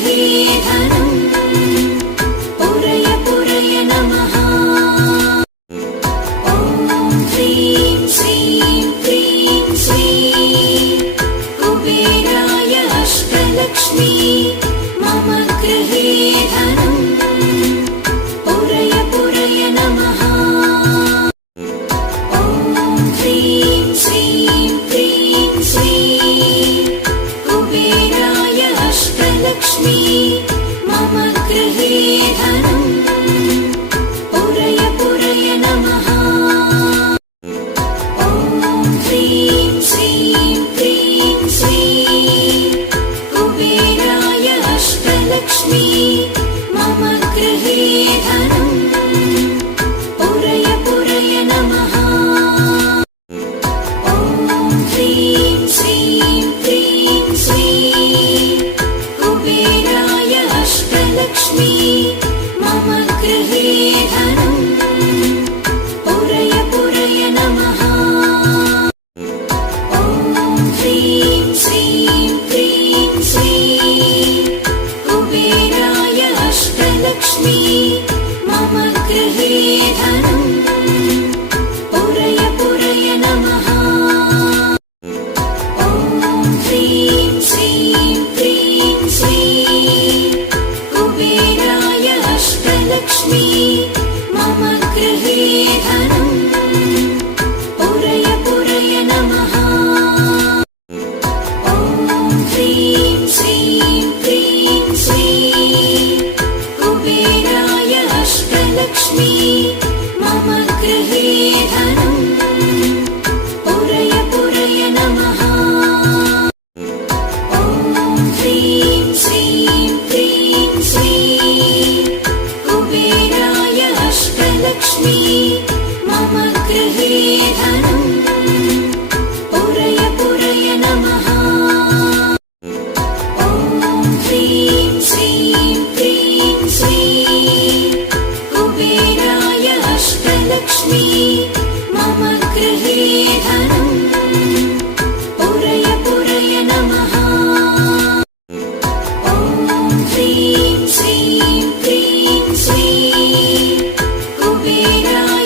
गृहे धनम् पुरय पुरय नमः। ॐ ह्रीं श्रीं क्रीं श्रीं कुबेराय अष्टलक्ष्मी मम गृहे धनम् पुरय पुरय नमः। ॐ ह्रीं श्रीं क्रीं श्रीं कुबेराय अष्टलक्ष्मी मम गृहे धनम् पुरय पुरय नमः। ॐ ह्रीं श्रीं क्रीं श्रीं कुबेराय अष्टलक्ष्मी मम गृहे धनम् पुरय पुरय नमः। ॐ ह्रीं श्रीं क्रीं श्रीं कुबेराय अष्टलक्ष्मी मम गृहे धनम् पुरय पुरय नमः। ॐ ह्रीं श्रीं क्रीं श्रीं कुबेराय अष्टलक्ष्मी मम गृहे धनम् पुरय पुरय नमः। ॐ ह्रीं श्रीं क्रीं श्रीं कुबेराय अष्टलक्ष्मी मम गृहे धनम् पुरय पुरय नमः। ॐ ह्रीं श्रीं क्रीं श्रीं कुबेराय अष्टलक्ष्मी मम गृहे धनम् पुरय पुरय नमः। ॐ ह्रीं श्रीं क्रीं श्रीं कुबेराय अष्टलक्ष्मी मम गृहे धनम् पुरय पुरय नमः। ॐ ह्रीं श्रीं क्रीं श्रीं कुबेराय अष्टलक्ष्मी मम गृहे धनम् पुरय पुरय नमः। ॐ ह्रीं श्रीं क्रीं श्रीं कुबेराय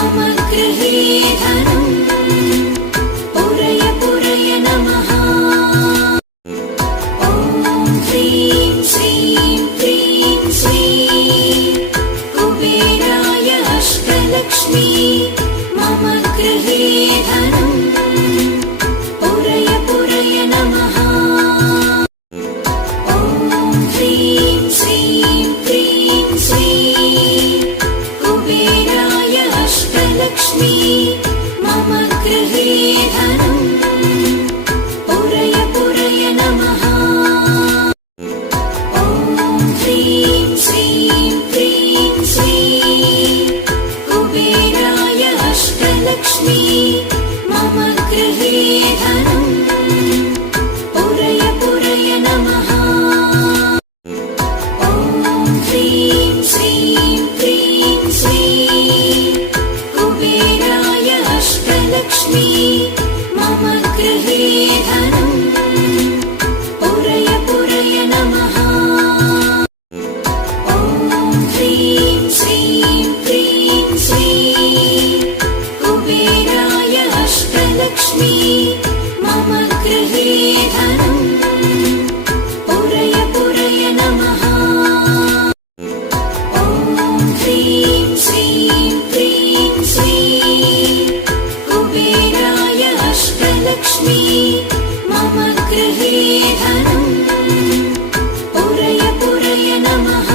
मम गृहे धनम् पुरय पुरय नमः ॐ ह्रीं श्रीं क्रीं श्रीं कुबेराय अष्टलक्ष्मी मम गृहे धनम् पुरय पुरय नमः ॐ ह्रीं श्रीं क्रीं श्रीं कुबेराय अष्टलक्ष्मी मम गृहे धनम् पुरय पुरय नमः ॐ ह्रीं श्रीं क्रीं श्रीं कुबेराय अष्टलक्ष्मी मम गृहे धनम् पुरय पुरय नमः ॐ ह्रीं श्रीं क्रीं श्रीं कुबेराय अष्टलक्ष्मी मम गृहे धनम् पुरय पुरय नमः ॐ ह्रीं श्रीं क्रीं श्रीं कुबेराय अष्टलक्ष्मी मम गृहे धनम् पुरय पुरय नमः ॐ ह्रीं श्रीं क्रीं श्रीं कुबेराय अष्टलक्ष्मी मम गृहे धनम् पुरय पुरय नमः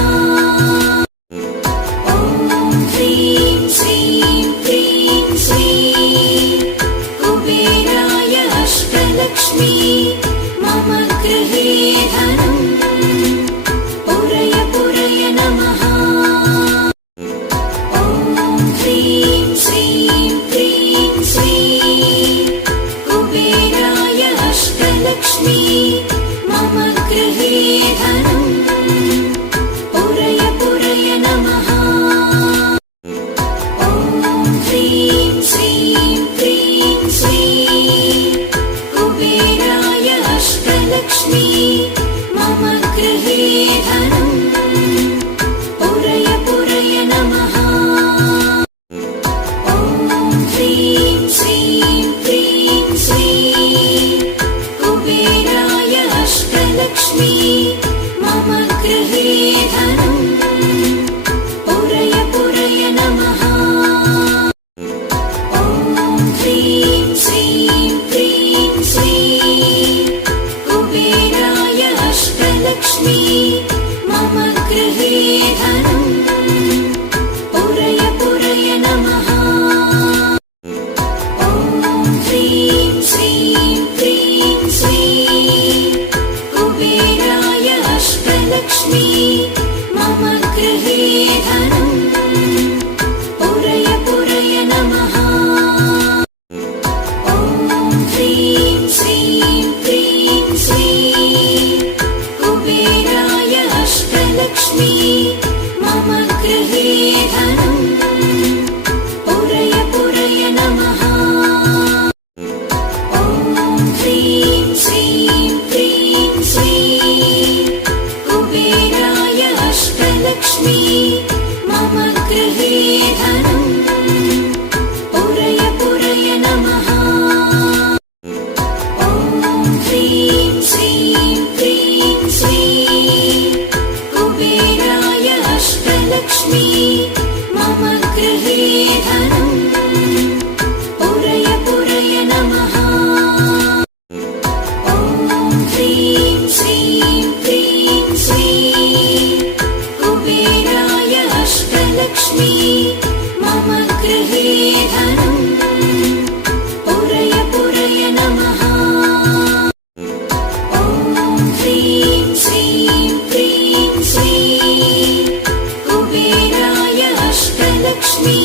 ॐ ह्रीं श्रीं क्रीं श्रीं कुबेराय अष्टलक्ष्मी मम गृहे धनम् पुरय पुरय नमः ॐ ह्रीं श्रीं क्रीं श्रीं कुबेराय अष्टलक्ष्मी मम गृहे धनम् पुरय पुरय नमः ॐ ह्रीं श्रीं क्रीं श्रीं कुबेराय अष्टलक्ष्मी मम गृहे धनम् पुरय पुरय नमः ॐ ह्रीं श्रीं क्रीं श्रीं कुबेराय अष्टलक्ष्मी मम गृहे धनम् पुरय पुरय नमः ॐ ह्रीं श्रीं क्रीं श्रीं कुबेराय अष्टलक्ष्मी मम गृहे धनम् पुरय पुरय नमः ॐ ह्रीं श्रीं क्रीं श्रीं कुबेराय अष्टलक्ष्मी मम गृहे धनम् पुरय पुरय नमः ॐ ह्रीं श्रीं क्रीं श्रीं कुबेराय अष्टलक्ष्मी मम गृहे धनम् पुरय पुरय नमः ॐ ह्रीं श्रीं क्रीं श्रीं कुबेराय अष्टलक्ष्मी मम गृहे धनम् पुरय पुरय नमः ॐ ह्रीं श्रीं क्रीं श्रीं कुबेराय अष्टलक्ष्मी मम गृहे धनम् पुरय पुरय नमः ॐ ह्रीं श्रीं क्रीं श्रीं कुबेराय अष्टलक्ष्मी मम गृहे धनम् पुरय पुरय नमः ॐ ह्रीं श्रीं क्रीं श्रीं कुबेराय अष्टलक्ष्मी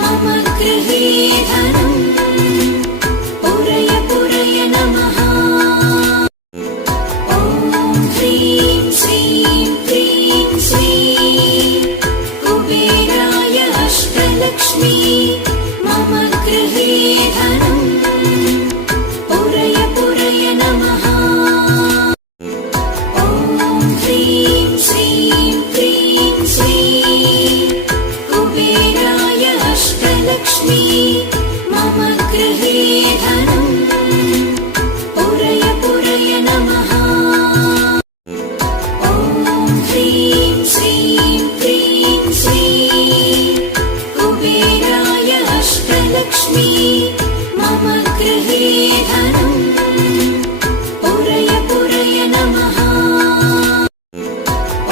मम गृहे धनम् पुरय पुरय नमः ॐ ह्रीं श्रीं क्रीं श्रीं कुबेराय अष्टलक्ष्मी मम गृहे धनम् पुरय पुरय नमः ॐ ह्रीं श्रीं क्रीं श्रीं कुबेराय अष्टलक्ष्मी अष्टलक्ष्मी मम गृहे धनम् पुरय पुरय नमः ॐ ह्रीं श्रीं क्रीं श्रीं कुबेराय अष्टलक्ष्मी मम गृहे धनम् पुरय पुरय नमः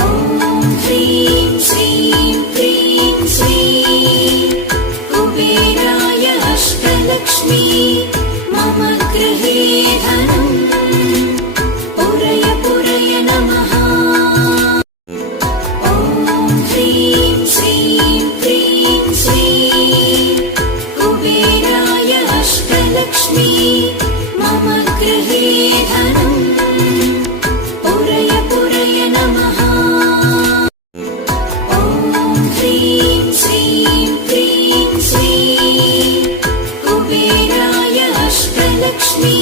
ॐ ह्रीं श्रीं क्रीं श्रीं कुबेराय अष्टलक्ष्मी मम गृहे धनम् पुरय पुरय नमः ॐ ह्रीं श्रीं क्रीं श्रीं कुबेराय अष्टलक्ष्मी मम गृहे धनम् पुरय पुरय नमः ॐ ह्रीं श्रीं क्रीं श्रीं कुबेराय अष्टलक्ष्मी